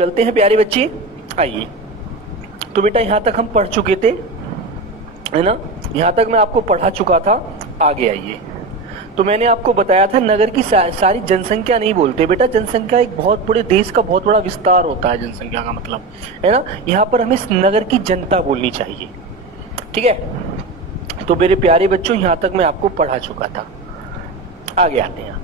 चलते हैं प्यारे बच्चे, आइए। तो बेटा यहाँ तक हम पढ़ चुके थे, है ना, यहाँ तक मैं आपको पढ़ा चुका था। आगे आइए। तो मैंने आपको बताया था नगर की सारी जनसंख्या नहीं बोलते बेटा, जनसंख्या एक बहुत बड़े देश का बहुत बड़ा विस्तार होता है जनसंख्या का मतलब, है ना। यहाँ पर हमें नगर की जनता बोलनी चाहिए, ठीक है। तो मेरे प्यारे बच्चों यहाँ तक मैं आपको पढ़ा चुका था। आगे आते हैं।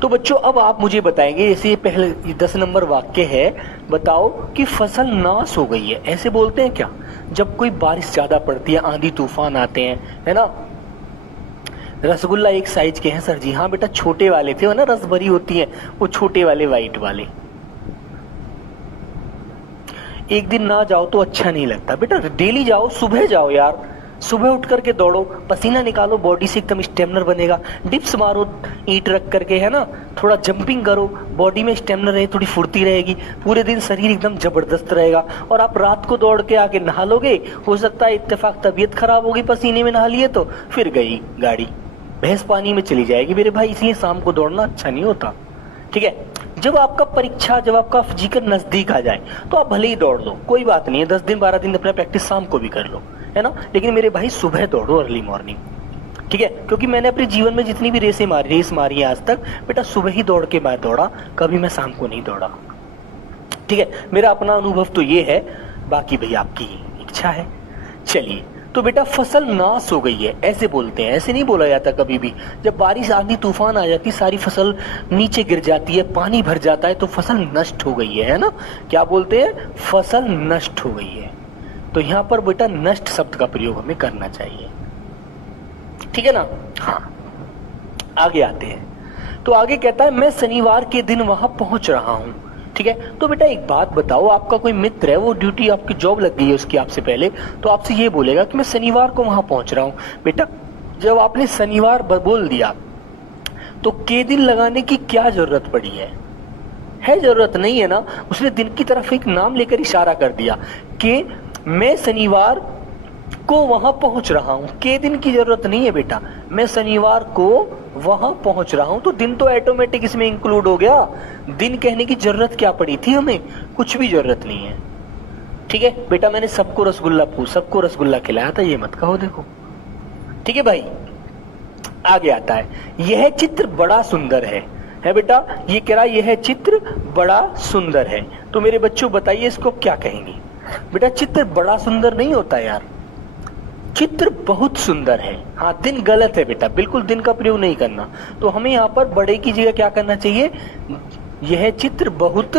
तो बच्चों अब आप मुझे बताएंगे, जैसे ये पहले 10 नंबर वाक्य है, बताओ कि फसल नाश हो गई है, ऐसे बोलते हैं क्या जब कोई बारिश ज्यादा पड़ती है, आंधी तूफान आते हैं, है ना। रसगुल्ला एक साइज के हैं सर जी। हाँ बेटा, छोटे वाले थे, ना, रस भरी होती है वो छोटे वाले वाइट वाले। एक दिन ना जाओ तो अच्छा नहीं लगता बेटा, डेली जाओ, सुबह जाओ यार, सुबह उठ करके दौड़ो, पसीना निकालो, बॉडी से एकदम स्टेमिनर बनेगा, डिप्स मारो ईंट रख करके, है ना, थोड़ा जंपिंग करो, बॉडी में स्टेमिनर रहे, थोड़ी फुर्ती रहेगी, पूरे दिन शरीर एकदम जबरदस्त रहेगा। और आप रात को दौड़ के आके नहा लोगे, हो सकता है इत्तेफाक तबीयत खराब होगी, पसीने में नहा लिए तो फिर गई गाड़ी, भैंस पानी में चली जाएगी मेरे भाई। इसलिए शाम को दौड़ना अच्छा नहीं होता, ठीक है। जब आपका परीक्षा, जब आपका फिजिकल नजदीक आ जाए तो आप भले ही दौड़ लो, कोई बात नहीं है, 10 दिन 12 दिन अपना प्रैक्टिस शाम को भी कर लो, है ना, लेकिन मेरे भाई सुबह दौड़ो, अर्ली मॉर्निंग, ठीक है। क्योंकि मैंने अपने जीवन में जितनी भी रेस मारी है आज तक बेटा, सुबह ही दौड़ के मैं दौड़ा, कभी मैं शाम को नहीं दौड़ा, ठीक है। मेरा अपना अनुभव तो ये है, बाकी भाई आपकी इच्छा है। चलिए, तो बेटा फसल नाश हो गई है ऐसे बोलते हैं, ऐसे नहीं बोला जाता कभी भी। जब बारिश आंधी तूफान आ जाती, सारी फसल नीचे गिर जाती है, पानी भर जाता है, तो फसल नष्ट हो गई है ना। क्या बोलते हैं? फसल नष्ट हो गई है। तो यहाँ पर बेटा नष्ट शब्द का प्रयोग हमें करना चाहिए, ठीक है ना। हाँ, आगे आते हैं। तो आगे कहता है मैं शनिवार के दिन वहां पहुंच रहा हूं, ठीक है। तो बेटा एक बात बताओ, आपका कोई मित्र है, वो ड्यूटी, आपकी जॉब लग गई है उसकी आपसे पहले, तो आपसे ये बोलेगा कि मैं शनिवार को वहां पहुंच रहा हूं। बेटा जब आपने शनिवार बोल दिया तो के दिन लगाने की क्या जरूरत पड़ी है जरूरत नहीं है ना। उसने दिन की तरफ एक नाम लेकर इशारा कर दिया कि मैं शनिवार को वहां पहुंच रहा हूं, के दिन की जरूरत नहीं है बेटा, मैं शनिवार को वहां पहुंच रहा हूं, तो दिन तो ऑटोमेटिक इसमें इंक्लूड हो गया। दिन कहने की जरूरत क्या पड़ी थी हमें? कुछ भी जरूरत नहीं है, ठीक है बेटा। मैंने सबको रसगुल्ला खिलाया था, ये मत कहो, देखो, ठीक है भाई। आगे आता है, यह चित्र बड़ा सुंदर है बेटा, ये कह रहा यह चित्र बड़ा सुंदर है। तो मेरे बच्चों बताइए इसको क्या कहेंगे? बेटा चित्र बड़ा सुंदर नहीं होता यार, चित्र बहुत सुंदर है। हाँ, दिन गलत है बेटा, बिल्कुल दिन का प्रयोग नहीं करना। तो हमें यहाँ पर बड़े की जगह क्या करना चाहिए? यह चित्र बहुत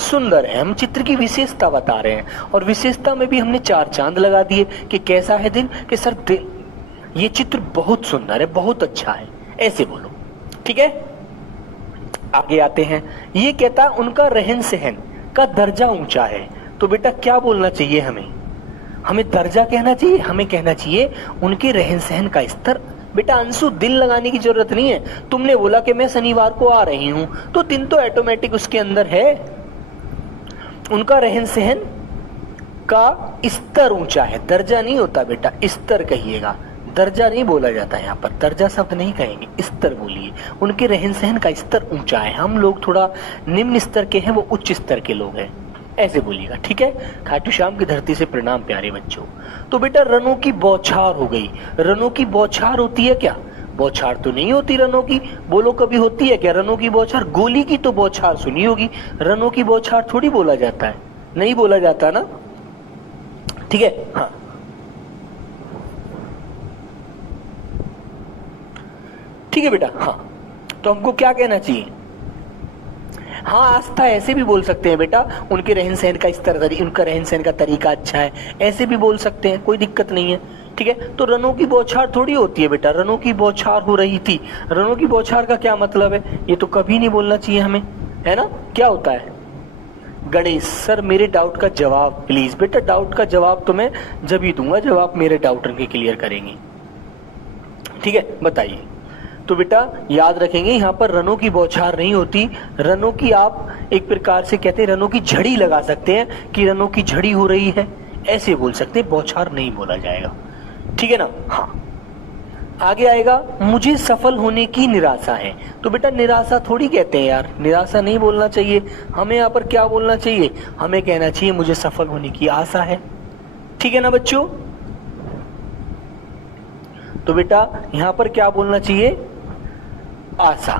सुंदर है। हम चित्र की विशेषता बता रहे हैं, और विशेषता में भी हमने 4 चांद लगा दिए कि कैसा है दिन, कि सर ये चित्र बहुत सुंदर है, बहुत अच्छा है, ऐसे बोलो, ठीक है। आगे आते हैं, ये कहता है उनका रहन सहन का दर्जा ऊंचा है। तो बेटा क्या बोलना चाहिए हमें दर्जा कहना चाहिए, हमें कहना चाहिए उनके रहन सहन का स्तर। बेटा अंशु दिल लगाने की जरूरत नहीं है, तुमने बोला कि मैं शनिवार को आ रही हूं, तो दिन तो ऑटोमेटिक उसके अंदर है। उनका रहन सहन का स्तर ऊंचा है, दर्जा नहीं होता बेटा, स्तर कहिएगा, दर्जा नहीं बोला जाता है यहाँ पर, दर्जा शब्द नहीं कहेंगे, स्तर बोलिए। उनके रहन सहन का स्तर ऊंचा है, हम लोग थोड़ा निम्न स्तर के हैं, वो उच्च स्तर के लोग हैं, ऐसे बोलिएगा, ठीक है। खाटू श्याम की धरती से प्रणाम प्यारे बच्चों। तो बेटा रनों की बौछार हो गई। रनों की बौछार होती है क्या? बौछार तो नहीं होती रनों की, बोलो कभी होती है क्या रनों की बौछार? गोली की तो बौछार सुनी होगी, रनों की बौछार थोड़ी बोला जाता है, नहीं बोला जाता ना, ठीक है। हाँ, ठीक है बेटा। हाँ, तो हमको क्या कहना चाहिए? हाँ, आस्था ऐसे भी बोल सकते हैं बेटा, उनके रहन सहन का स्तर, उनका रहन सहन का तरीका अच्छा है, ऐसे भी बोल सकते हैं, कोई दिक्कत नहीं है, ठीक है। तो रनों की बौछार थोड़ी होती है बेटा, रनों की बौछार हो रही थी। रनों की बौछार का क्या मतलब है? ये तो कभी नहीं बोलना चाहिए हमें, है ना। क्या होता है? गणेश सर मेरे डाउट का जवाब प्लीज। बेटा डाउट का जवाब तो मैं जब ही दूंगा जब आप मेरे डाउट के क्लियर करेंगे, ठीक है। बताइए। तो बेटा याद रखेंगे यहाँ पर रनों की बौछार नहीं होती, रनों की आप एक प्रकार से कहते हैं रनों की झड़ी लगा सकते हैं कि रनों की झड़ी हो रही है, ऐसे बोल सकते हैं, बौछार नहीं बोला जाएगा, ठीक है ना। हाँ, आगे आएगा मुझे सफल होने की निराशा है। तो बेटा निराशा थोड़ी कहते हैं यार, निराशा नहीं बोलना चाहिए हमें। यहाँ पर क्या बोलना चाहिए, हमें कहना चाहिए मुझे सफल होने की आशा है। ठीक है ना बच्चों। तो बेटा यहां पर क्या बोलना चाहिए, आशा,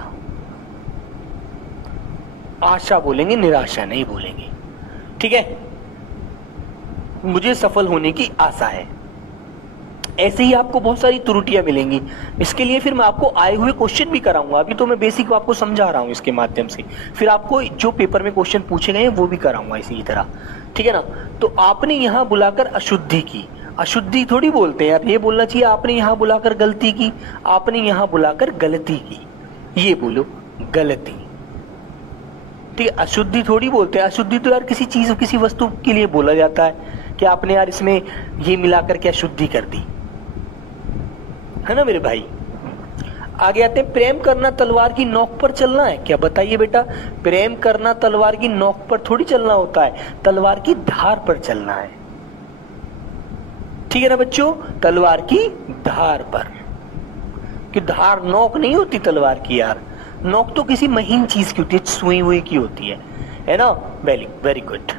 आशा बोलेंगे, निराशा नहीं बोलेंगे। ठीक है, मुझे सफल होने की आशा है। ऐसे ही आपको बहुत सारी त्रुटियां मिलेंगी। इसके लिए फिर मैं आपको आए हुए क्वेश्चन भी कराऊंगा। अभी तो मैं बेसिक आपको समझा रहा हूं इसके माध्यम से, फिर आपको जो पेपर में क्वेश्चन पूछे गए हैं वो भी कराऊंगा इसी तरह। ठीक है ना। तो आपने यहां बुलाकर अशुद्धि की, अशुद्धि थोड़ी बोलते हैं यार, ये बोलना चाहिए आपने यहां बुलाकर गलती की, आपने यहां बुलाकर गलती की, ये बोलो गलती। ठीक है, अशुद्धि थोड़ी बोलते हैं। अशुद्धि तो यार किसी चीज किसी वस्तु के लिए बोला जाता है कि आपने यार इसमें ये मिलाकर के अशुद्धि कर दी, है ना मेरे भाई। आगे आते हैं, प्रेम करना तलवार की नोक पर चलना है क्या, बताइए बेटा। प्रेम करना तलवार की नोक पर थोड़ी चलना होता है, तलवार की धार पर चलना है। ठीक है ना बच्चों, तलवार की धार पर, कि धार नोक नहीं होती तलवार की यार, नोक तो किसी महीन चीज की होती है, सुई हुई की होती है ना। Very very good.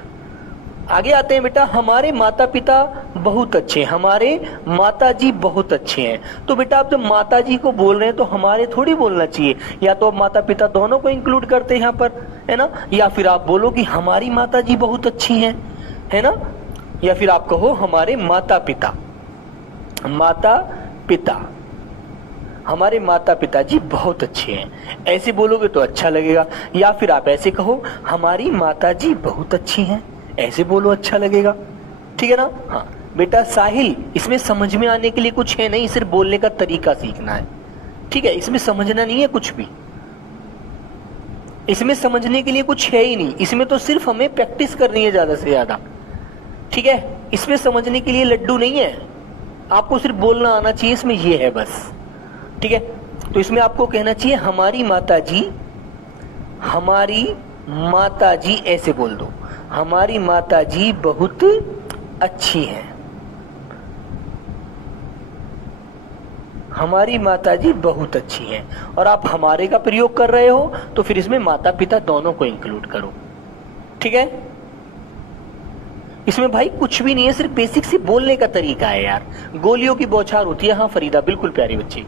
आगे आते हैं बेटा, हमारे माता पिता बहुत अच्छे हैं, हमारे माता जी बहुत अच्छे हैं। तो बेटा आप जब माता जी को बोल रहे हैं तो हमारे थोड़ी बोलना चाहिए, या तो आप माता पिता दोनों को इंक्लूड करते हैं यहाँ पर, है ना। या फिर आप बोलो कि हमारी माता जी बहुत अच्छी हैं, है ना। या फिर आप कहो हमारे माता पिता, माता पिता, हमारे माता पिता जी बहुत अच्छे हैं, ऐसे बोलोगे तो अच्छा लगेगा। या फिर आप ऐसे कहो हमारी माता जी बहुत अच्छी हैं, ऐसे बोलो अच्छा लगेगा। ठीक है ना। हाँ बेटा साहिल, इसमें समझ में आने के लिए कुछ है नहीं, सिर्फ बोलने का तरीका सीखना है। ठीक है, इसमें समझना नहीं है कुछ भी, इसमें समझने के लिए कुछ है ही नहीं, इसमें तो सिर्फ हमें प्रैक्टिस करनी है ज्यादा से ज्यादा। ठीक है, इसमें समझने के लिए लड्डू नहीं है, आपको सिर्फ बोलना आना चाहिए, इसमें ये है बस। ठीक है, तो इसमें आपको कहना चाहिए हमारी माता जी, हमारी माता जी, ऐसे बोल दो, हमारी माता जी बहुत अच्छी हैं, हमारी माता जी बहुत अच्छी हैं। और आप हमारे का प्रयोग कर रहे हो तो फिर इसमें माता पिता दोनों को इंक्लूड करो। ठीक है, इसमें भाई कुछ भी नहीं है, सिर्फ बेसिक से बोलने का तरीका है यार। गोलियों की बौछार होती है, हाँ फरीदा बिल्कुल प्यारी बच्ची,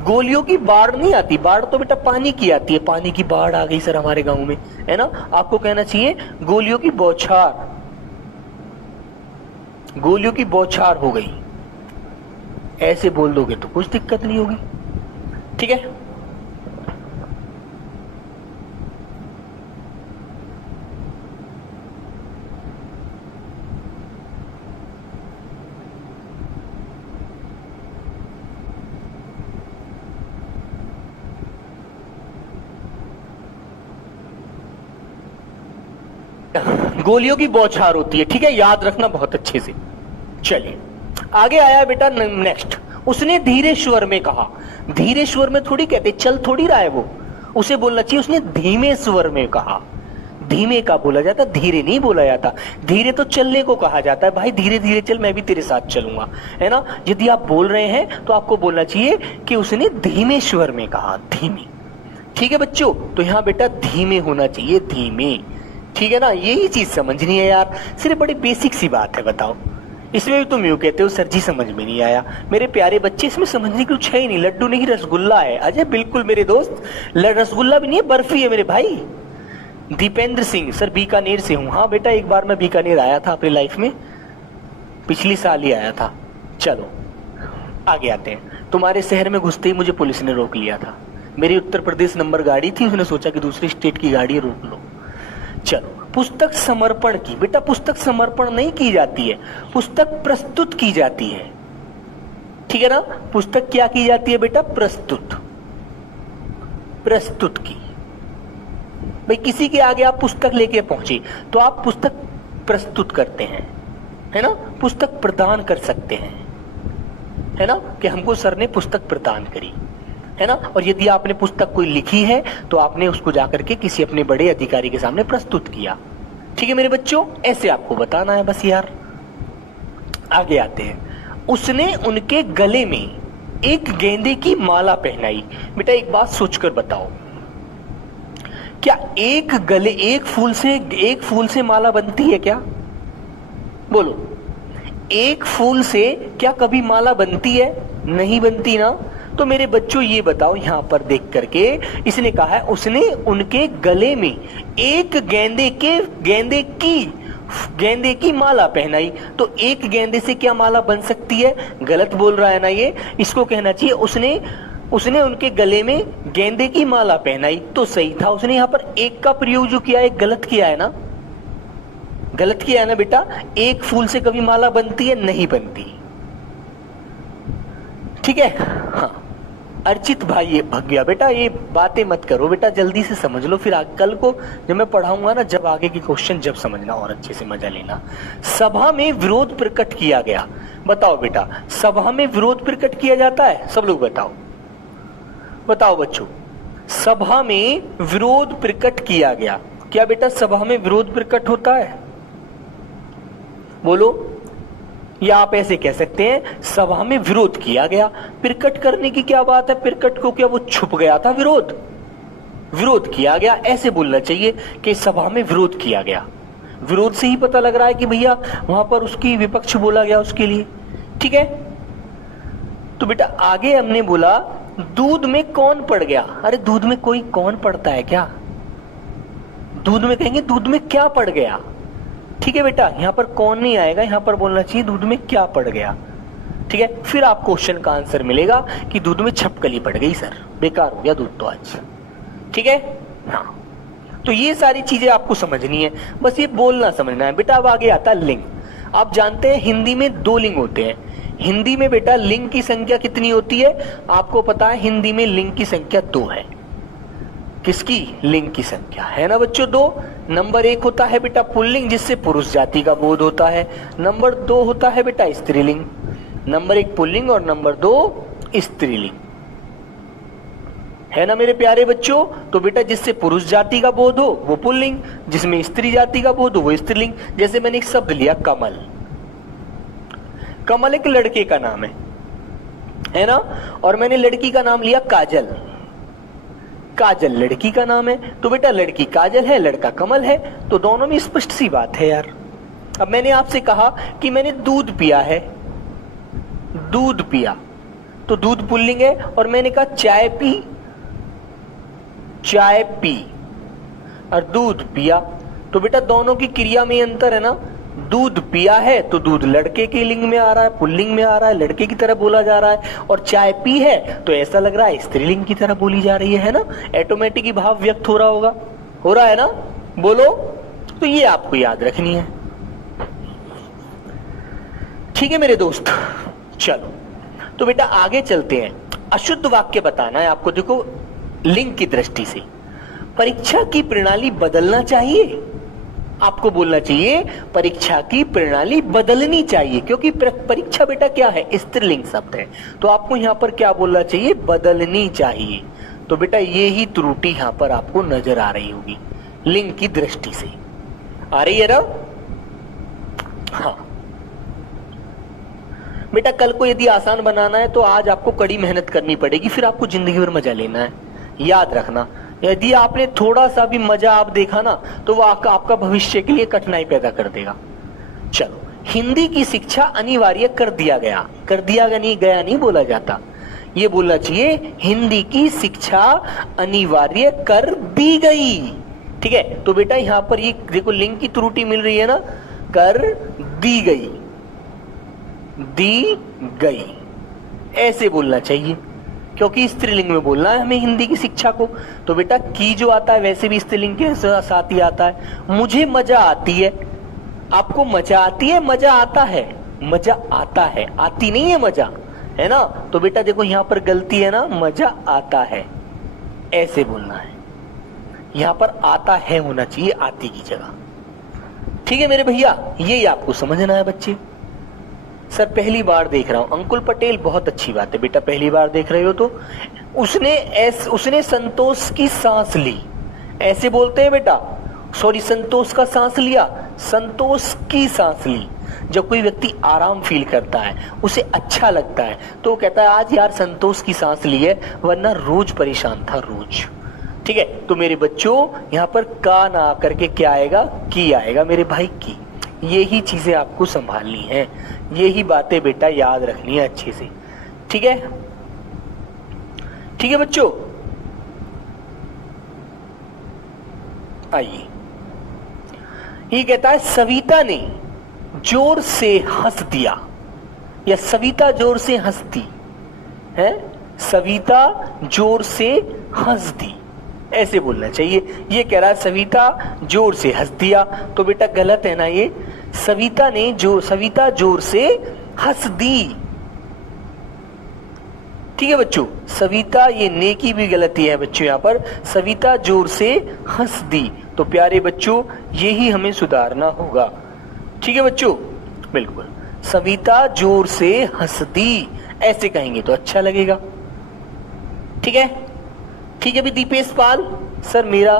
गोलियों की बाढ़ नहीं आती, बाढ़ तो बेटा पानी की आती है, पानी की बाढ़ आ गई सर हमारे गांव में, है ना। आपको कहना चाहिए गोलियों की बौछार, गोलियों की बौछार हो गई, ऐसे बोल दोगे तो कुछ दिक्कत नहीं होगी। ठीक है, गोलियों की बौछार होती है। ठीक है, याद रखना बहुत अच्छे से। चलिए आगे आया बेटा नेक्स्ट, उसने धीरे स्वर में कहा, धीरे स्वर में थोड़ी कहते, चल थोड़ी रहा है वो, उसे बोलना चाहिए उसने धीमे स्वर में कहा। धीमे का बोला जाता, धीरे नहीं बोला जाता। धीरे तो चलने को कहा जाता है, भाई धीरे धीरे चल, मैं भी तेरे साथ चलूंगा, है ना। यदि आप बोल रहे हैं तो आपको बोलना चाहिए कि उसने धीमे स्वर में कहा, धीमे। ठीक है बच्चों, तो यहाँ बेटा धीमे होना चाहिए, धीमे। ठीक है ना, यही चीज समझनी है यार, सिर्फ बड़ी बेसिक सी बात है। बताओ, इसमें भी तुम यूं कहते हो सर जी समझ में नहीं आया। मेरे प्यारे बच्चे, इसमें समझने की कुछ है ही नहीं, लड्डू नहीं रसगुल्ला है। अजय बिल्कुल मेरे दोस्त, रसगुल्ला भी नहीं है, बर्फी है मेरे भाई। दीपेंद्र सिंह, सर बीकानेर से हूँ। हाँ बेटा, एक बार मैं बीकानेर आया था अपनी लाइफ में, पिछली साल ही आया था। चलो आगे आते हैं। तुम्हारे शहर में घुसते ही मुझे पुलिस ने रोक लिया था, मेरी उत्तर प्रदेश नंबर गाड़ी थी, उसने सोचा कि दूसरी स्टेट की गाड़ी रोक लो। चलो, पुस्तक समर्पण की, बेटा पुस्तक समर्पण नहीं की जाती है, पुस्तक प्रस्तुत की जाती है। ठीक है ना, पुस्तक क्या की जाती है बेटा, प्रस्तुत, प्रस्तुत की। भाई किसी के आगे आप पुस्तक लेके पहुंचे तो आप पुस्तक प्रस्तुत करते हैं, है ना, पुस्तक प्रदान कर सकते हैं, है ना, कि हमको सर ने पुस्तक प्रदान करी, है ना। और यदि आपने पुस्तक कोई लिखी है तो आपने उसको जाकर के किसी अपने बड़े अधिकारी के सामने प्रस्तुत किया। ठीक है मेरे बच्चों, ऐसे आपको बताना है बस यार। आगे आते हैं, उसने उनके गले में, एक गेंदे की माला पहनाई। बेटा एक बात सोचकर बताओ, क्या एक फूल से माला बनती है क्या? बोलो, एक फूल से क्या कभी माला बनती है? नहीं बनती ना। तो मेरे बच्चों ये बताओ, यहां पर देख करके इसने कहा है उसने उनके गले में एक गेंदे की माला पहनाई। तो एक गेंदे से क्या माला बन सकती है? गलत बोल रहा है ना ये। इसको कहना चाहिए उसने उनके गले में गेंदे की माला पहनाई। तो सही था, उसने यहाँ पर एक का प्रयोग जो किया है गलत किया है ना, गलत किया है ना बेटा। एक फूल से कभी माला बनती है? नहीं बनती। ठीक है। हाँ अर्चित भाई ये भग गया। बेटा ये बातें मत करो बेटा, जल्दी से समझ लो, फिर कल को जब मैं पढ़ाऊंगा ना, जब आगे के क्वेश्चन जब समझना और अच्छे से मजा लेना। सभा में विरोध प्रकट किया गया। बताओ बेटा, सभा में विरोध प्रकट किया जाता है? सब लोग बताओ, बताओ बच्चों, सभा में विरोध प्रकट किया गया। क्या बेटा सभा में विरोध प्रकट होता है? बोलो। या आप ऐसे कह सकते हैं सभा में विरोध किया गया। प्रकट करने की क्या बात है? प्रकट को क्या वो छुप गया था? विरोध किया गया, ऐसे बोलना चाहिए कि सभा में विरोध किया गया। विरोध से ही पता लग रहा है कि भैया वहां पर उसकी विपक्ष बोला गया उसके लिए। ठीक है। तो बेटा आगे हमने बोला दूध में कौन पड़ गया। अरे दूध में कोई कौन पड़ता है क्या? दूध में कहेंगे दूध में क्या पड़ गया। ठीक है बेटा, यहां पर कौन नहीं आएगा, यहां पर बोलना चाहिए दूध में क्या पड़ गया। ठीक है, फिर आप क्वेश्चन का आंसर मिलेगा कि दूध में छपकली पड़ गई सर, बेकार हो गया दूध तो आज। ठीक है। हाँ तो ये सारी चीजें आपको समझनी है, बस ये बोलना समझना है बेटा। अब आगे आता है लिंग। आप जानते हैं हिंदी में 2 लिंग होते हैं। हिंदी में बेटा लिंग की संख्या कितनी होती है? आपको पता है हिंदी में लिंग की संख्या 2 है। किसकी? लिंग की संख्या है ना बच्चों 2। नंबर 1 होता है बेटा पुल्लिंग, जिससे पुरुष जाति का बोध होता है। नंबर 2 होता है बेटा स्त्रीलिंग। नंबर 1 पुल्लिंग और नंबर 2 स्त्रीलिंग, है ना मेरे प्यारे बच्चों। तो बेटा जिससे पुरुष जाति का बोध हो वो पुल्लिंग, जिसमें स्त्री जाति का बोध हो वो स्त्रीलिंग। जैसे मैंने एक शब्द लिया कमल। कमल एक लड़के का नाम है ना, और मैंने लड़की का नाम लिया काजल। काजल लड़की का नाम है, तो बेटा लड़की काजल है, लड़का कमल है, तो दोनों में स्पष्ट सी बात है यार। अब मैंने आपसे कहा कि मैंने दूध पिया है, दूध पिया, तो दूध पुल्लिंग है। और मैंने कहा चाय पी, चाय पी, और दूध पिया, तो बेटा दोनों की क्रिया में अंतर है ना। दूध पिया है तो दूध लड़के के लिंग में आ रहा है, पुल्लिंग में आ रहा है, लड़के की तरह बोला जा रहा है। और चाय पी है तो ऐसा लग रहा है स्त्रीलिंग की तरह बोली जा रही है ना। ऑटोमेटिक ही भाव व्यक्त हो रहा होगा, हो रहा है ना। बोलो। तो ये आपको याद रखनी है। ठीक है मेरे दोस्त, चलो तो बेटा आगे चलते हैं। अशुद्ध वाक्य बताना है आपको। देखो लिंग की दृष्टि से परीक्षा की प्रणाली बदलना चाहिए। आपको बोलना चाहिए परीक्षा की प्रणाली बदलनी चाहिए, क्योंकि परीक्षा बेटा क्या है? स्त्रीलिंग शब्द है। तो आपको यहां पर क्या बोलना चाहिए? बदलनी चाहिए। तो बेटा ये ही त्रुटि यहां पर आपको नजर आ रही होगी लिंग की दृष्टि से। आ रही है ना? हाँ बेटा कल को यदि आसान बनाना है तो आज आपको कड़ी मेहनत करनी पड़ेगी, फिर आपको जिंदगी भर मजा लेना है। याद रखना, यदि आपने थोड़ा सा भी मजा आप देखा ना तो वो आपका भविष्य के लिए कठिनाई पैदा कर देगा। चलो, हिंदी की शिक्षा अनिवार्य कर दिया गया। कर दिया नहीं बोला जाता, ये बोलना चाहिए हिंदी की शिक्षा अनिवार्य कर दी गई। ठीक है, तो बेटा यहां पर ये देखो लिंग की त्रुटि मिल रही है ना, कर दी गई, दी गई, ऐसे बोलना चाहिए, क्योंकि स्त्रीलिंग में बोलना है हमें हिंदी की शिक्षा को। तो बेटा की जो आता है वैसे भी स्त्रीलिंग के साथ ही आता है। मुझे मजा आती है, आपको मजा आती है, मजा आता है, मजा आता है, आती नहीं है मजा, है ना। तो बेटा देखो यहां पर गलती है ना, मजा आता है ऐसे बोलना है, यहां पर आता है होना चाहिए आती की जगह। ठीक है मेरे भैया, यही आपको समझना है बच्चे। सर पहली बार देख रहा हूं, अंकुल पटेल, बहुत अच्छी बात है बेटा, पहली बार देख रहे हो तो। उसने संतोष की सांस ली, ऐसे बोलते हैं बेटा, सॉरी संतोष का सांस लिया, संतोष की सांस ली। जब कोई व्यक्ति आराम फील करता है, उसे अच्छा लगता है, तो वो कहता है आज यार संतोष की सांस ली है, वरना रोज परेशान था रोज। ठीक है, तो मेरे बच्चों यहाँ पर का ना आकर के क्या आएगा, की आएगा मेरे भाई की। यही चीजें आपको संभालनी है, यही बातें बेटा याद रखनी है अच्छे से। ठीक है, ठीक है बच्चों। आइए, ये कहता है सविता ने जोर से हंस दिया, या सविता जोर से हंसती है, सविता जोर से हंस दी, ऐसे बोलना चाहिए। ये कह रहा है सविता जोर से हंस दिया, तो बेटा गलत है ना ये। सविता जोर से हंस दी। ठीक है बच्चों, सविता, ये ने की भी गलती है बच्चों यहाँ पर, सविता जोर से हंस दी। तो प्यारे बच्चों यही हमें सुधारना होगा। ठीक है बच्चों, बिल्कुल, सविता जोर से हंस दी ऐसे कहेंगे तो अच्छा लगेगा। ठीक है, ठीक है भी दीपेश पाल सर, मेरा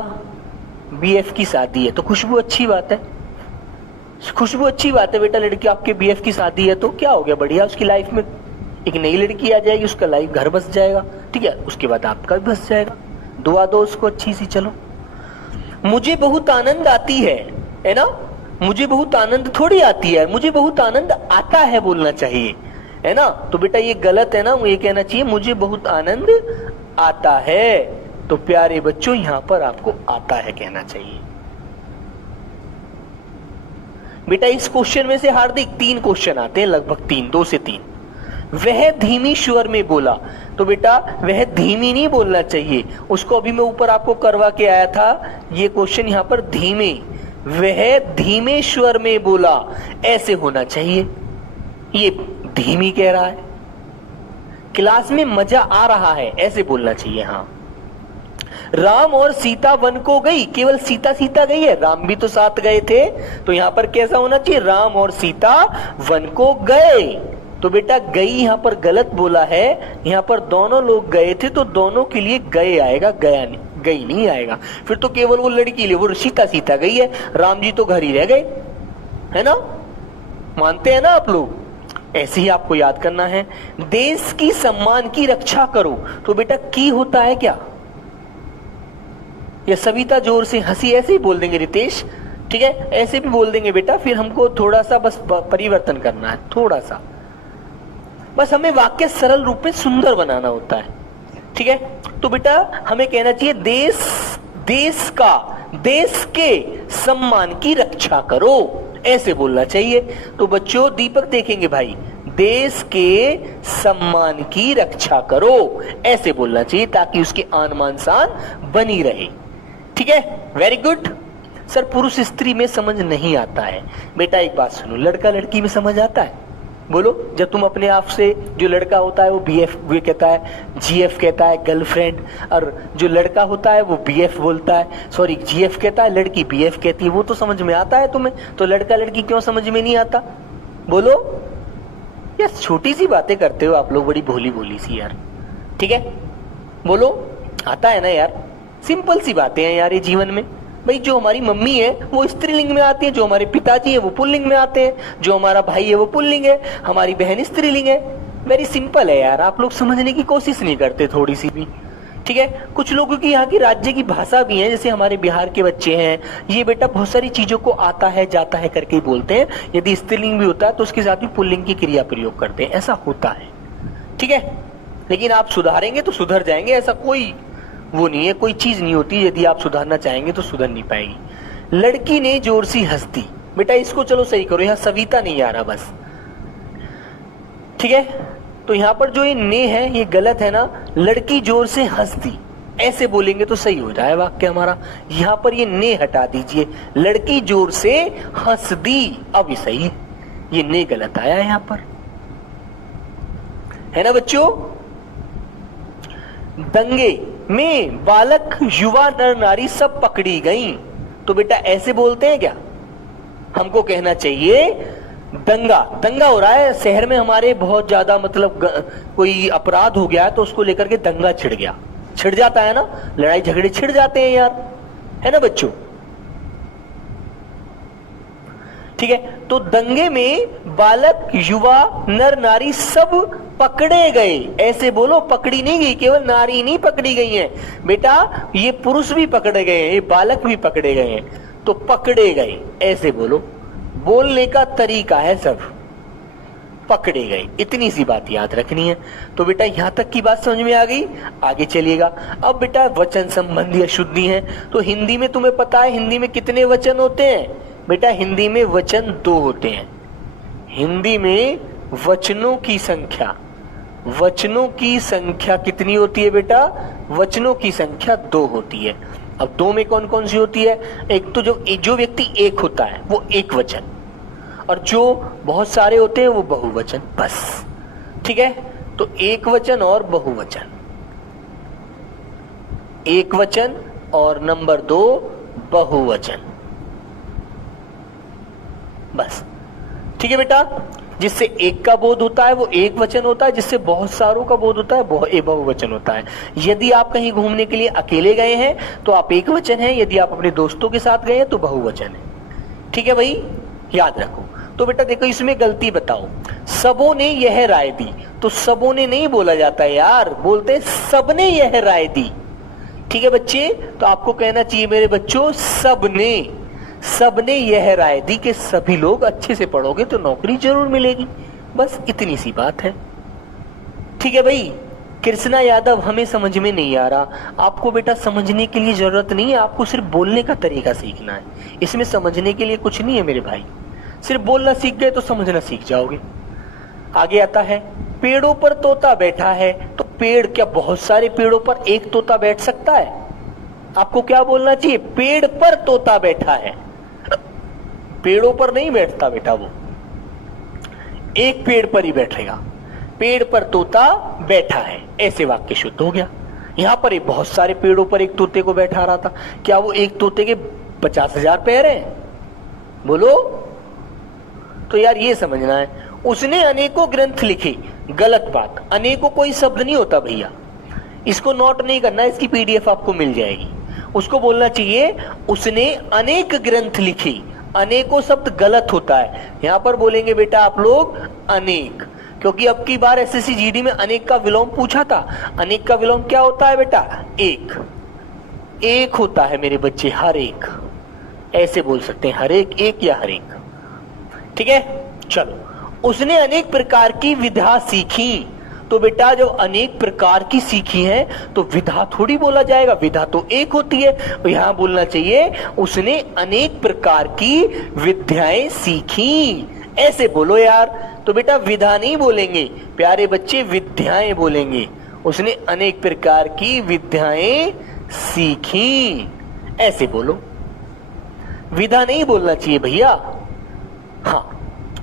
बीएफ की शादी है, तो खुशबू अच्छी बात है, खुशबू अच्छी बात है बेटा। लड़की आपके बीएफ की शादी है तो क्या हो गया, बढ़िया, उसकी लाइफ में एक नई लड़की आ जाएगी, उसका लाइफ घर बस जाएगा। ठीक है, उसके बाद आपका भी बस जाएगा। दुआ दो उसको अच्छी सी। चलो, मुझे बहुत आनंद आती है ना, मुझे बहुत आनंद थोड़ी आती है, मुझे बहुत आनंद आता है बोलना चाहिए, है ना। तो बेटा ये गलत है ना, ये कहना चाहिए मुझे बहुत आनंद आता है। तो प्यारे बच्चों यहां पर आपको आता है कहना चाहिए। बेटा इस क्वेश्चन में से हार्दिक 3 क्वेश्चन आते हैं, लगभग 3, 2 से 3। वह धीमी स्वर में बोला, तो बेटा वह धीमी नहीं बोलना चाहिए, उसको अभी मैं ऊपर आपको करवा के आया था। ये क्वेश्चन यहाँ पर धीमे, वह धीमे स्वर में बोला ऐसे होना चाहिए, ये धीमी कह रहा है। क्लास में मजा आ रहा है ऐसे बोलना चाहिए। हाँ, राम और सीता वन को गई, केवल सीता सीता गई है, राम भी तो साथ गए थे, तो यहां पर कैसा होना चाहिए, राम और सीता वन को गए। तो बेटा गई यहां पर गलत बोला है, यहां पर दोनों लोग गए थे, तो दोनों के लिए गए आएगा, गया नहीं, गई नहीं आएगा। फिर तो केवल वो लड़की लिए, वो सीता सीता गई है, राम जी तो घर ही रह गए, है ना, मानते हैं ना आप लोग। ऐसे ही आपको याद करना है। देश की सम्मान की रक्षा करो, तो बेटा की होता है क्या, या सविता जोर से हंसी, ऐसे ही बोल देंगे रितेश। ठीक है, ऐसे भी बोल देंगे बेटा, फिर हमको थोड़ा सा बस परिवर्तन करना है, थोड़ा सा बस हमें वाक्य सरल रूप में सुंदर बनाना होता है। ठीक है, तो बेटा हमें कहना चाहिए देश के सम्मान की रक्षा करो, ऐसे बोलना चाहिए। तो बच्चों दीपक देखेंगे भाई, देश के सम्मान की रक्षा करो ऐसे बोलना चाहिए, ताकि उसकी आन मान शान बनी रहे। ठीक है, वेरी गुड। सर पुरुष स्त्री में समझ नहीं आता है, बेटा एक बात सुनो, लड़का लड़की में समझ आता है, बोलो। जब तुम अपने आप से, जो लड़का होता है वो बीएफ वो कहता है, जीएफ कहता है गर्लफ्रेंड, और जो लड़का होता है वो बीएफ बोलता है, सॉरी जीएफ कहता है, लड़की बीएफ कहती है, वो तो समझ में आता है तुम्हें, तो लड़का लड़की क्यों समझ में नहीं आता, बोलो। यार छोटी सी बातें करते हो आप लोग, बड़ी भोली भोली सी यार। ठीक है, बोलो, आता है ना यार, सिंपल सी बातें हैं यार ये जीवन में। भाई जो हमारी मम्मी है वो स्त्रीलिंग में आती है, जो हमारे पिताजी है वो पुल्लिंग में आते हैं, जो हमारा भाई है वो पुल्लिंग है, हमारी बहन स्त्रीलिंग है। वेरी सिंपल है यार, आप लोग समझने की कोशिश नहीं करते थोड़ी सी भी। ठीक है, कुछ लोगों की यहाँ की राज्य की भाषा भी है, जैसे हमारे बिहार के बच्चे हैं, ये बेटा बहुत सारी चीजों को आता है जाता है करके ही बोलते हैं। यदि स्त्रीलिंग भी होता है तो उसके साथ भी पुल्लिंग की क्रिया प्रयोग करते हैं, ऐसा होता है। ठीक है, लेकिन आप सुधारेंगे तो सुधर जाएंगे, ऐसा कोई वो नहीं है, कोई चीज नहीं होती, यदि आप सुधारना चाहेंगे तो सुधर नहीं पाएगी। लड़की ने जोर से हंस दी, बेटा इसको चलो सही करो, यहाँ सविता नहीं आ रहा बस। ठीक है, तो यहाँ पर जो ये ने है ये गलत है ना, लड़की जोर से हंस दी ऐसे बोलेंगे तो सही हो जाए वाक्य हमारा। यहाँ पर ये ने हटा दीजिए, लड़की जोर से हंस दी, अब ये सही है, ये ने गलत आया यहाँ पर, है ना बच्चों। दंगे में बालक युवा नर नारी सब पकड़ी गईं, तो बेटा ऐसे बोलते हैं क्या, हमको कहना चाहिए दंगा, दंगा हो रहा है शहर में हमारे, बहुत ज्यादा मतलब कोई अपराध हो गया है तो उसको लेकर के दंगा छिड़ गया, छिड़ जाता है ना, लड़ाई झगड़े छिड़ जाते हैं यार, है ना बच्चों। ठीक है, तो दंगे में बालक, युवा, नर नारी सब पकड़े गए। ऐसे बोलो, पकड़ी नहीं गई, केवल नारी नहीं पकड़ी गई है बेटा, ये पुरुष भी पकड़े गए हैं, ये बालक भी पकड़े गए हैं, तो पकड़े गए ऐसे बोलो। बोलने का तरीका है सब, पकड़े गए, इतनी सी बात याद रखनी है। तो बेटा यहां तक की बात समझ में आ गई, आगे चलिएगा। अब बेटा वचन संबंधी अशुद्धि है, तो हिंदी में तुम्हें पता है हिंदी में कितने वचन होते हैं बेटा? हिंदी में वचन 2 होते हैं। हिंदी में वचनों की संख्या कितनी होती है बेटा? वचनों की संख्या 2 होती है। अब 2 में कौन कौन सी होती है? एक तो जो व्यक्ति एक होता है वो एक वचन, और जो बहुत सारे होते हैं वो बहुवचन, बस। ठीक है, तो एक वचन और बहुवचन, एक वचन और नंबर 2 बहुवचन, बस। ठीक है बेटा, जिससे एक का बोध होता है वो एक वचन होता है, जिससे बहुत सारों का बोध होता है बहुवचन होता है। यदि आप कहीं घूमने के लिए अकेले गए हैं तो आप एक वचन हैं, यदि आप अपने दोस्तों के साथ गए हैं तो बहुवचन है। ठीक है भाई, याद रखो। तो बेटा देखो, इसमें गलती बताओ। सबों ने यह राय दी, तो सबों ने नहीं बोला जाता यार, बोलते सबने यह राय दी। ठीक है बच्चे, तो आपको कहना चाहिए मेरे बच्चों, सबने यह राय दी कि सभी लोग अच्छे से पढ़ोगे तो नौकरी जरूर मिलेगी, बस इतनी सी बात है। ठीक है भाई, कृष्णा यादव हमें समझ में नहीं आ रहा। आपको बेटा समझने के लिए जरूरत नहीं है, आपको सिर्फ बोलने का तरीका सीखना है। इसमें समझने के लिए कुछ नहीं है मेरे भाई, सिर्फ बोलना सीख गए तो समझना सीख जाओगे। आगे आता है, पेड़ों पर तोता बैठा है, तो पेड़, क्या बहुत सारे पेड़ों पर एक तोता बैठ सकता है? आपको क्या बोलना चाहिए? पेड़ पर तोता बैठा है, पेड़ों पर नहीं बैठता बेटा, वो एक पेड़ पर ही बैठेगा। पेड़ पर तोता बैठा है, ऐसे वाक्य शुद्ध हो गया। यहां पर बहुत सारे पेड़ों पर एक तोते को बैठा रहा था, क्या वो एक तोते के 50,000 पैर हैं? बोलो। तो यार ये समझना है, उसने अनेकों ग्रंथ लिखे, गलत बात, अनेकों कोई शब्द नहीं होता भैया, इसको नोट नहीं करना, इसकी पीडीएफ आपको मिल जाएगी। उसको बोलना चाहिए उसने अनेक ग्रंथ लिखे, अनेकों शब्द गलत होता है, यहां पर बोलेंगे बेटा आप लोग अनेक, क्योंकि अब की बार एसएससी जीडी में अनेक का विलोम पूछा था। अनेक का विलोम क्या होता है बेटा? एक होता है मेरे बच्चे, हर एक, ऐसे बोल सकते हैं, हर एक या हर एक। ठीक है, चलो। उसने अनेक प्रकार की विधा सीखी, तो बेटा जब अनेक प्रकार की सीखी है तो विधा थोड़ी बोला जाएगा, विधा तो एक होती है। तो यहां बोलना चाहिए उसने अनेक प्रकार की विद्याएं सीखी, ऐसे बोलो यार। तो बेटा विधा नहीं बोलेंगे प्यारे बच्चे, विद्याएं बोलेंगे। उसने अनेक प्रकार की विद्याएं सीखी, ऐसे बोलो, विधा नहीं बोलना चाहिए भैया। हाँ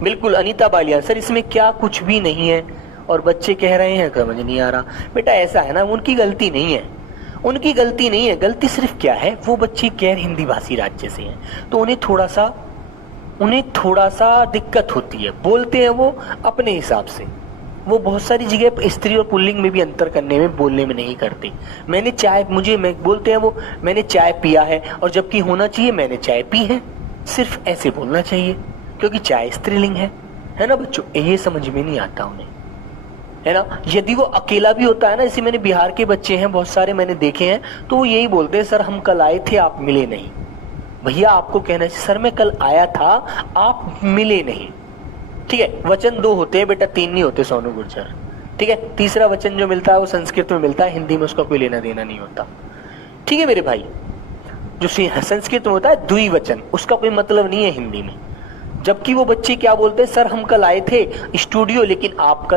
बिल्कुल अनीता बालिया, सर इसमें क्या कुछ भी नहीं है, और बच्चे कह रहे हैं समझ नहीं आ रहा। बेटा ऐसा है ना, उनकी गलती नहीं है, उनकी गलती नहीं है, गलती सिर्फ क्या है, वो बच्चे गैर हिंदी भाषी राज्य से हैं, तो उन्हें थोड़ा सा दिक्कत होती है, बोलते हैं वो अपने हिसाब से, वो बहुत सारी जगह स्त्री और पुल्लिंग में भी अंतर करने में, बोलने में नहीं करते। मैं बोलते हैं वो मैंने चाय पिया है, और जबकि होना चाहिए मैंने चाय पी है, सिर्फ ऐसे बोलना चाहिए, क्योंकि चाय स्त्रीलिंग है ना बच्चों, ये समझ में नहीं आता उन्हें, है ना। यदि वो अकेला भी होता है ना, जैसे मैंने बिहार के बच्चे हैं बहुत सारे मैंने देखे हैं, तो वो यही बोलते हैं सर हम कल आए थे आप मिले नहीं। भैया आपको कहना चाहिए सर मैं कल आया था आप मिले नहीं। ठीक है, वचन 2 होते हैं बेटा, 3 नहीं होते सोनू गुर्जर। ठीक है, तीसरा वचन जो मिलता है वो संस्कृत में मिलता है, हिंदी में उसका कोई लेना देना नहीं होता। ठीक है मेरे भाई, जो संस्कृत में होता है द्विवचन, उसका कोई मतलब नहीं है हिंदी में। जबकि वो बच्चे क्या बोलते हैं, सर हम कल आए थे स्टूडियो, लेकिन आप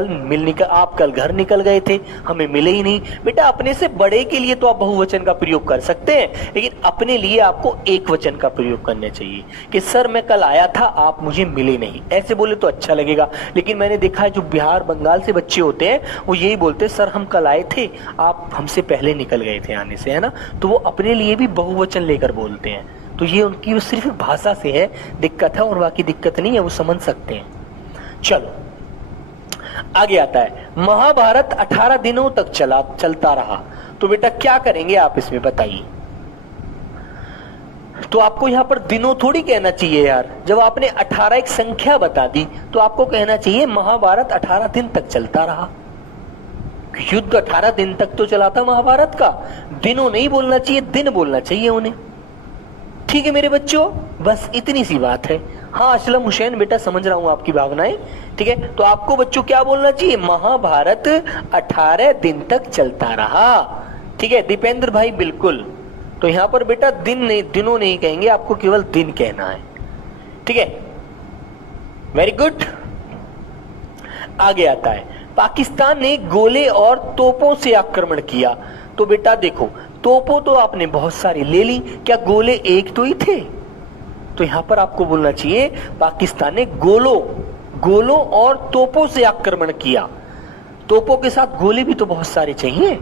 कल घर निकल गए थे, हमें मिले ही नहीं। बेटा अपने से बड़े के लिए तो आप बहुवचन का प्रयोग कर सकते हैं, लेकिन अपने लिए आपको एक वचन का प्रयोग करना चाहिए कि सर मैं कल आया था आप मुझे मिले नहीं, ऐसे बोले तो अच्छा लगेगा। लेकिन मैंने देखा है जो बिहार बंगाल से बच्चे होते हैं वो यही बोलते हैं सर हम कल आए थे आप हमसे पहले निकल गए थे आने से, है ना। तो वो अपने लिए भी बहुवचन लेकर बोलते हैं, तो ये उनकी सिर्फ भाषा से है दिक्कत है, और बाकी दिक्कत नहीं है, वो समझ सकते हैं। चलो आगे आता है, महाभारत 18 दिनों तक चलता रहा, तो बेटा क्या करेंगे आप इसमें बताइए। तो आपको यहाँ पर दिनों थोड़ी कहना चाहिए यार। जब आपने 18 एक संख्या बता दी तो आपको कहना चाहिए महाभारत 18 दिन तक चलता रहा। युद्ध 18 दिन तक तो चला था महाभारत का, दिनों नहीं बोलना चाहिए, दिन बोलना चाहिए उन्हें। ठीक है मेरे बच्चों, बस इतनी सी बात है। हाँ असलम हुसैन बेटा, समझ रहा हूं आपकी भावनाएं। ठीक है, तो आपको बच्चों क्या बोलना चाहिए, महाभारत 18 दिन तक चलता रहा। ठीक है दीपेंद्र भाई, बिल्कुल। तो यहां पर बेटा दिन नहीं, दिनों नहीं कहेंगे, आपको केवल दिन कहना है। ठीक है, वेरी गुड। आगे आता है, पाकिस्तान ने गोले और तोपों से आक्रमण किया। तो बेटा देखो, तोपों तो आपने बहुत सारी ले ली, क्या गोले एक तो ही थे? तो यहां पर आपको बोलना चाहिए पाकिस्तान ने गोलों और तोपों से आक्रमण किया। तोपों के साथ गोले भी तो बहुत सारे चाहिए।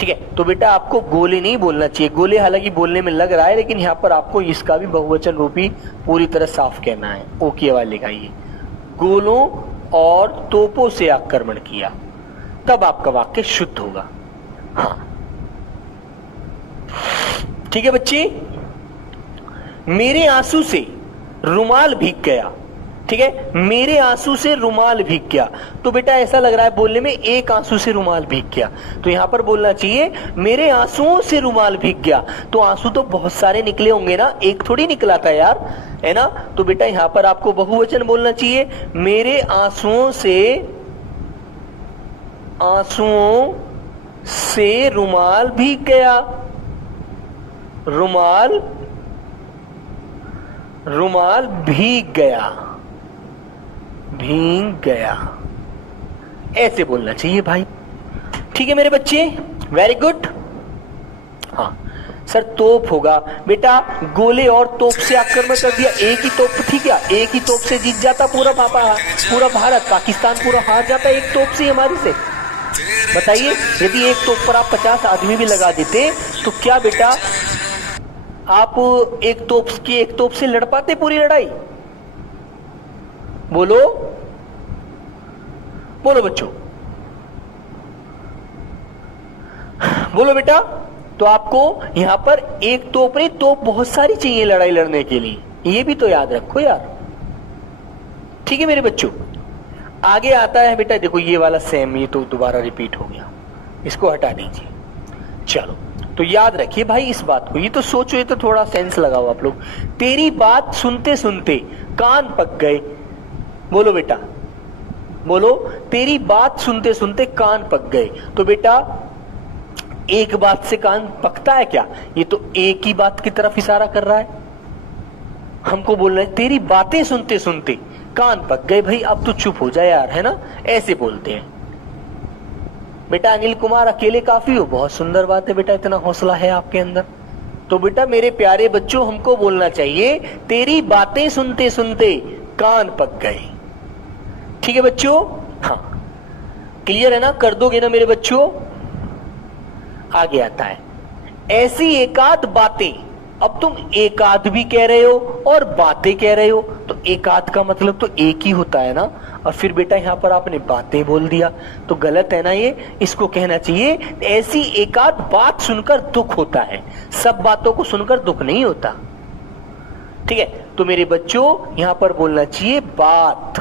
ठीक है, तो बेटा आपको गोले नहीं बोलना चाहिए। गोले हालांकि बोलने में लग रहा है, लेकिन यहां पर आपको इसका भी बहुवचन रूपी पूरी तरह साफ कहना है। ओके वाले लिखाइए, गोलों और तोपों से आक्रमण किया, तब आपका वाक्य शुद्ध होगा। हाँ ठीक है बच्चे, मेरे आंसू से रुमाल भीग गया। ठीक है, मेरे आंसू से रुमाल भीग गया। तो बेटा ऐसा लग रहा है बोलने में एक आंसू से रुमाल भीग गया, तो यहां पर बोलना चाहिए मेरे आंसुओं से रुमाल भीग गया। तो आंसू तो बहुत सारे निकले होंगे ना, एक थोड़ी निकला था यार, है ना। तो बेटा यहां पर आपको बहुवचन बोलना चाहिए, मेरे आंसुओं से रुमाल भीग गया। रुमाल भीग गया, ऐसे बोलना चाहिए भाई। ठीक है मेरे बच्चे, वेरी गुड। हाँ सर तोप होगा बेटा, गोले और तोप से आक्रमण कर दिया। एक ही तोप थी क्या? एक ही तोप से जीत जाता पूरा भारत, पाकिस्तान पूरा हार जाता एक तोप से हमारी से। बताइए, यदि एक तोप पर आप 50 आदमी भी लगा देते तो क्या बेटा आप एक तोप से लड़ पाते पूरी लड़ाई? बोलो बच्चों, बोलो बेटा। तो आपको यहां पर एक तोप नहीं, तोप बहुत सारी चाहिए लड़ाई लड़ने के लिए, ये भी तो याद रखो यार। ठीक है मेरे बच्चों, आगे आता है बेटा, देखो ये वाला सेम, ये तो दोबारा रिपीट हो गया, इसको हटा दीजिए। चलो तो याद रखिए भाई इस बात को, ये तो सोचो, ये तो थोड़ा सेंस लगाओ आप लोग। तेरी बात सुनते सुनते कान पक गए। बोलो बेटा, बोलो, तेरी बात सुनते सुनते कान पक गए। तो बेटा एक बात से कान पकता है क्या? ये तो एक ही बात की तरफ इशारा कर रहा है। हमको बोलना है तेरी बातें सुनते सुनते कान पक गए। भाई अब तो चुप हो जाए यार, है ना, ऐसे बोलते हैं। बेटा अनिल कुमार, अकेले काफी हो, बहुत सुंदर बात है बेटा, इतना हौसला है आपके अंदर। तो बेटा मेरे प्यारे बच्चों, हमको बोलना चाहिए तेरी बातें सुनते सुनते कान पक गए। ठीक है बच्चों, हाँ क्लियर है ना, कर दोगे ना मेरे बच्चों? आगे आता है, ऐसी एकाध बातें। अब तुम एकाध भी कह रहे हो और बातें कह रहे हो, तो एकाध का मतलब तो एक ही होता है ना। और फिर बेटा यहां पर आपने बातें बोल दिया तो गलत है ना ये। इसको कहना चाहिए ऐसी एकाध बात सुनकर दुख होता है, सब बातों को सुनकर दुख नहीं होता। ठीक है, तो मेरे बच्चों यहां पर बोलना चाहिए बात,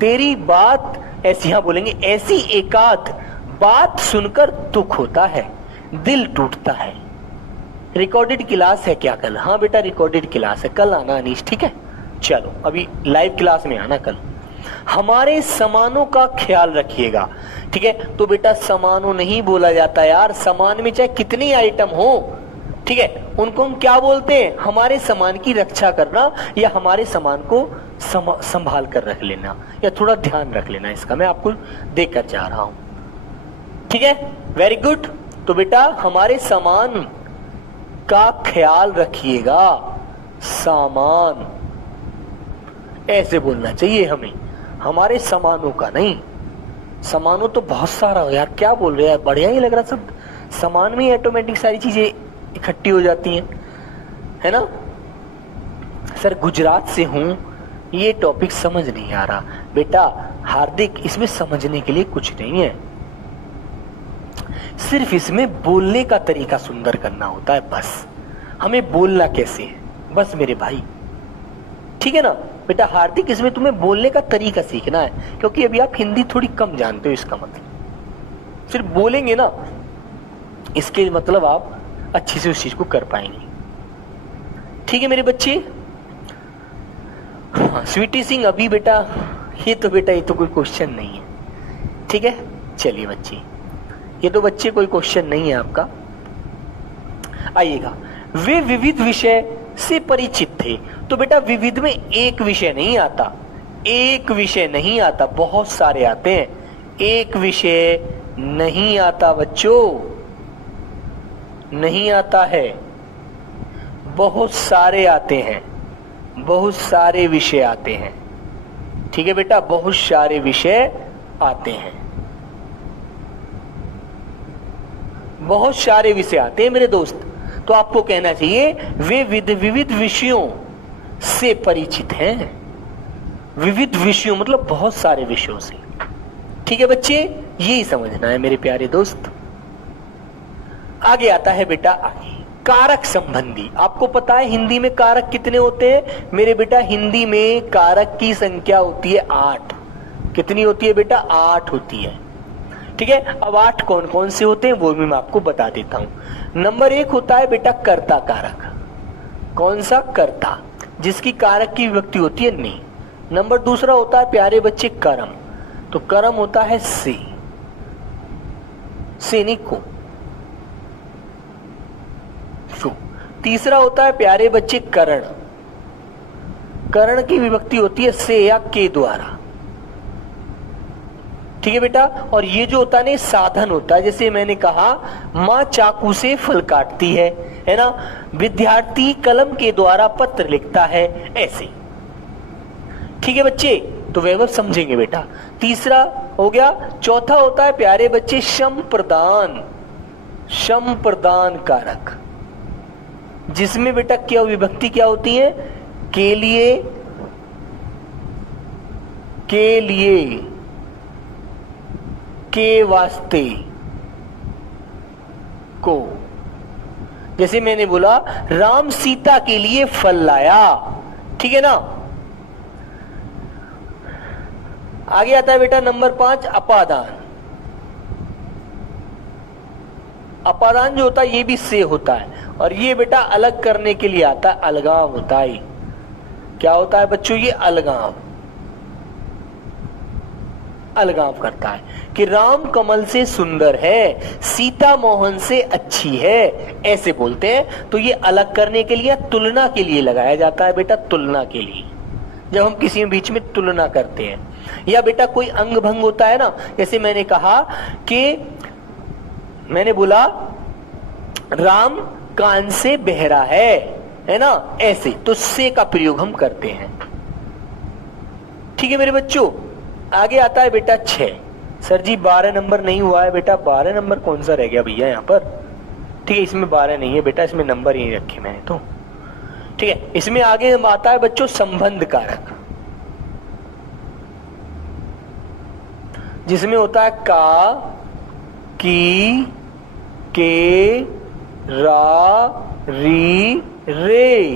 तेरी बात, ऐसी यहां बोलेंगे ऐसी एकाध बात सुनकर दुख होता है, दिल टूटता है। रिकॉर्डेड क्लास है क्या कल? हाँ बेटा रिकॉर्डेड क्लास है, कल आना अनीश, ठीक है। चलो अभी लाइव क्लास में आना कल। हमारे सामानों का ख्याल रखिएगा। ठीक है, तो बेटा सामानों नहीं बोला जाता यार, सामान में चाहे कितनी आइटम हो, ठीक है, उनको हम क्या बोलते हैं? हमारे सामान की रक्षा करना या हमारे सामान को संभाल कर रख लेना या थोड़ा ध्यान रख लेना, इसका मैं आपको देकर जा रहा हूं। ठीक है, वेरी गुड। तो बेटा हमारे सामान का ख्याल रखिएगा, सामान ऐसे बोलना चाहिए हमें, हमारे सामानों का नहीं। सामानों तो बहुत सारा हो यार, क्या बोल रहे हैं, बढ़िया ही लग रहा सब। सामान में ऑटोमेटिक सारी चीजें इकट्ठी हो जाती हैं, है ना। सर गुजरात से हूं, ये टॉपिक समझ नहीं आ रहा। बेटा हार्दिक, इसमें समझने के लिए कुछ नहीं है, सिर्फ इसमें बोलने का तरीका सुंदर करना होता है बस। हमें बोलना कैसे है, बस मेरे भाई, ठीक है ना बेटा हार्दिक, इसमें तुम्हें बोलने का तरीका सीखना है, क्योंकि अभी आप हिंदी थोड़ी कम जानते हो, इसका मतलब फिर बोलेंगे ना, इसके मतलब आप अच्छे से उस चीज को कर पाएंगे। ठीक है मेरे बच्चे। हाँ, स्वीटी सिंह अभी बेटा ये तो कोई क्वेश्चन नहीं है, ठीक है। चलिए बच्चे, ये तो बच्चे कोई क्वेश्चन नहीं है आपका। आइएगा, वे विविध विषय से परिचित थे। तो बेटा विविध में एक विषय नहीं आता, एक विषय नहीं आता, बहुत सारे आते हैं। एक विषय नहीं आता बच्चों, नहीं आता है, बहुत सारे आते हैं, बहुत सारे विषय आते हैं। ठीक है बेटा, बहुत सारे विषय आते हैं, बहुत सारे विषय आते हैं मेरे दोस्त। तो आपको कहना चाहिए वे विविध विषयों से परिचित हैं। विविध विषयों मतलब बहुत सारे विषयों से। ठीक है बच्चे, यही समझना है मेरे प्यारे दोस्त। आगे आता है बेटा, आगे कारक संबंधी। आपको पता है हिंदी में कारक कितने होते हैं मेरे बेटा? हिंदी में कारक की संख्या होती है 8। कितनी होती है बेटा? 8 होती है। ठीक है, अब 8 कौन कौन से होते हैं वो भी मैं आपको बता देता हूं। नंबर 1 होता है बेटा कर्ता कारक। कौन सा? कर्ता, जिसकी कारक की विभक्ति होती है नहीं। नंबर दूसरा होता है प्यारे बच्चे कर्म। तो कर्म होता है से, सैनिक को। तीसरा होता है प्यारे बच्चे करण। करण की विभक्ति होती है से या के द्वारा। ठीक है बेटा, और ये जो होता है ना साधन होता है। जैसे मैंने कहा मां चाकू से फल काटती है ना, विद्यार्थी कलम के द्वारा पत्र लिखता है, ऐसे। ठीक है बच्चे, तो वैभव समझेंगे बेटा। तीसरा हो गया। चौथा होता है प्यारे बच्चे श्रम प्रदान। श्रम प्रदान कारक, जिसमें बेटा क्या विभक्ति क्या होती है? के लिए, के लिए, के वास्ते, को। जैसे मैंने बोला राम सीता के लिए फल लाया। ठीक है ना। आगे आता है बेटा नंबर 5 अपादान। अपादान जो होता है ये भी से होता है, और ये बेटा अलग करने के लिए आता है, अलगाव होता है। क्या होता है बच्चों? ये अलगाव, अलगाव करता है कि राम कमल से सुंदर है, सीता मोहन से अच्छी है, ऐसे बोलते हैं। तो ये अलग करने के लिए, तुलना के लिए लगाया जाता है बेटा, तुलना के लिए, जब हम किसी बीच में तुलना करते हैं। या बेटा कोई अंग भंग होता है ना, जैसे मैंने कहा कि मैंने बोला राम कान से बहरा है ना, ऐसे। तो से का प्रयोग हम करते हैं। ठीक है मेरे बच्चों। आगे आता है बेटा 6। सर जी 12 नंबर नहीं हुआ है बेटा। 12 नंबर कौन सा रह गया भैया यहाँ पर? ठीक है, इसमें 12 नहीं है बेटा, इसमें नंबर ही रखे मैंने तो। ठीक है, इसमें आगे आता है बच्चों संबंध कारक, जिसमें होता है का, की, के, रा, री, रे।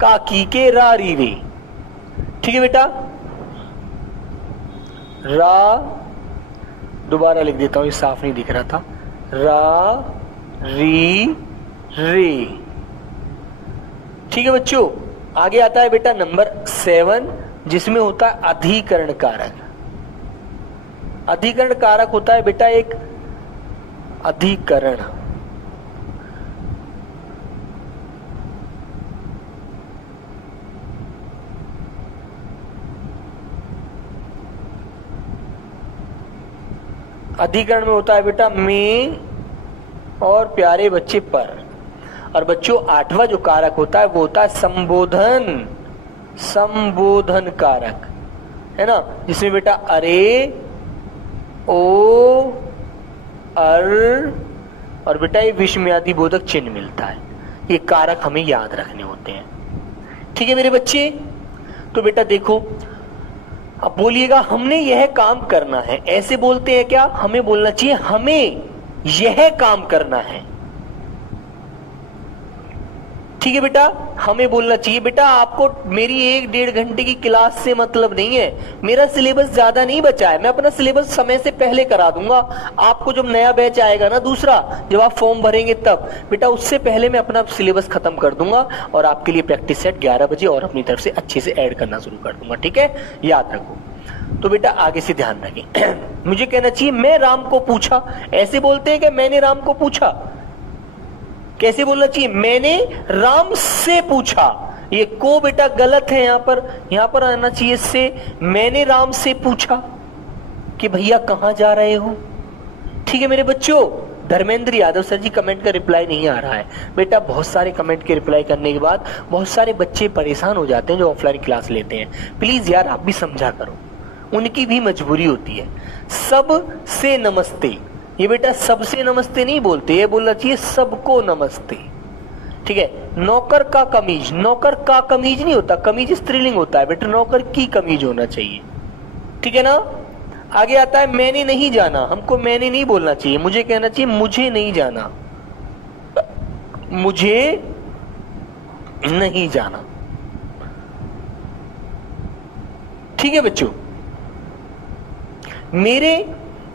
का, की, के, रा, री, रे। ठीक है बेटा। रा, दोबारा लिख देता हूं, ये साफ नहीं दिख रहा था। रा, री, रे। ठीक है बच्चों। आगे आता है बेटा नंबर 7, जिसमें होता है अधिकरण कारक। अधिकरण कारक होता है बेटा एक अधिकरण। अधिकरण में होता है बेटा में और प्यारे बच्चे पर। और बच्चों 8वां जो कारक होता है वो होता है संबोधन। संबोधन कारक है ना, जिसमें बेटा अरे, ओ, अर और बेटा ये विस्मयादि बोधक चिन्ह मिलता है। ये कारक हमें याद रखने होते हैं। ठीक है मेरे बच्चे। तो बेटा देखो, अब बोलिएगा हमने यह काम करना है, ऐसे बोलते हैं क्या? हमें बोलना चाहिए हमें यह काम करना है। ठीक है बेटा, हमें बोलना चाहिए बेटा आपको मेरी 1-1.5 घंटे की क्लास से मतलब नहीं है, मेरा सिलेबस ज्यादा नहीं बचा है, मैं अपना सिलेबस समय से पहले करा दूंगा। आपको जब नया बैच आएगा ना दूसरा, जब आप फॉर्म भरेंगे तब बेटा उससे पहले मैं अपना सिलेबस खत्म कर दूंगा और आपके लिए प्रैक्टिस सेट 11 बजे और अपनी तरफ से अच्छे से ऐड करना शुरू कर दूंगा। ठीक है, याद रखो। तो बेटा आगे से ध्यान रखें। मुझे कहना चाहिए मैं राम को पूछा, ऐसे बोलते हैं कि मैंने राम को पूछा, कैसे बोलना चाहिए? मैंने राम से पूछा। ये को बेटा गलत है, यहां पर आना चाहिए से। मैंने राम से पूछा कि भैया कहां जा रहे हो। ठीक है मेरे बच्चों। धर्मेंद्र यादव सर जी कमेंट का रिप्लाई नहीं आ रहा है बेटा। बहुत सारे कमेंट के रिप्लाई करने के बाद बहुत सारे बच्चे परेशान हो जाते हैं जो ऑफलाइन क्लास लेते हैं। प्लीज यार आप भी समझा करो, उनकी भी मजबूरी होती है। सब से नमस्ते, ये बेटा सबसे नमस्ते नहीं बोलते, ये बोलना चाहिए सबको नमस्ते। ठीक है। नौकर का कमीज, नौकर का कमीज नहीं होता, कमीज स्त्रीलिंग होता है बेटा, नौकर की कमीज होना चाहिए। ठीक है ना। आगे आता है मैंने नहीं जाना, हमको मैंने नहीं बोलना चाहिए, मुझे कहना चाहिए मुझे नहीं जाना, मुझे नहीं जाना। ठीक है बच्चों। मेरे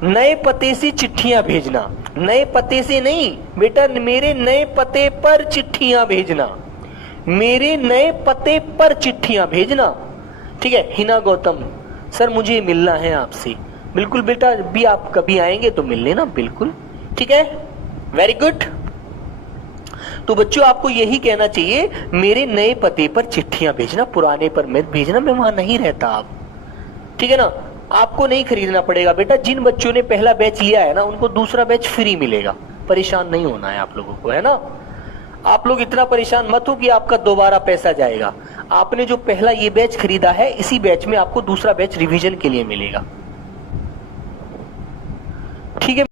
नए पते से चिट्ठियां भेजना, नए पते से नहीं बेटा, मेरे नए पते पर चिट्ठियां भेजना, मेरे नए पते पर चिट्ठियां भेजना। ठीक है। हिना गौतम सर मुझे मिलना है आपसे। बिल्कुल बेटा, भी आप कभी आएंगे तो मिल लेना, बिल्कुल। ठीक है, वेरी गुड। तो बच्चों आपको यही कहना चाहिए, मेरे नए पते पर चिट्ठियां भेजना, पुराने पर मत भेजना, मैं वहां नहीं रहता। आप ठीक है ना। आपको नहीं खरीदना पड़ेगा बेटा। जिन बच्चों ने पहला बैच लिया है ना उनको दूसरा बैच फ्री मिलेगा, परेशान नहीं होना है आप लोगों को, है ना। आप लोग इतना परेशान मत हो कि आपका दोबारा पैसा जाएगा। आपने जो पहला ये बैच खरीदा है, इसी बैच में आपको दूसरा बैच रिवीजन के लिए मिलेगा। ठीक है।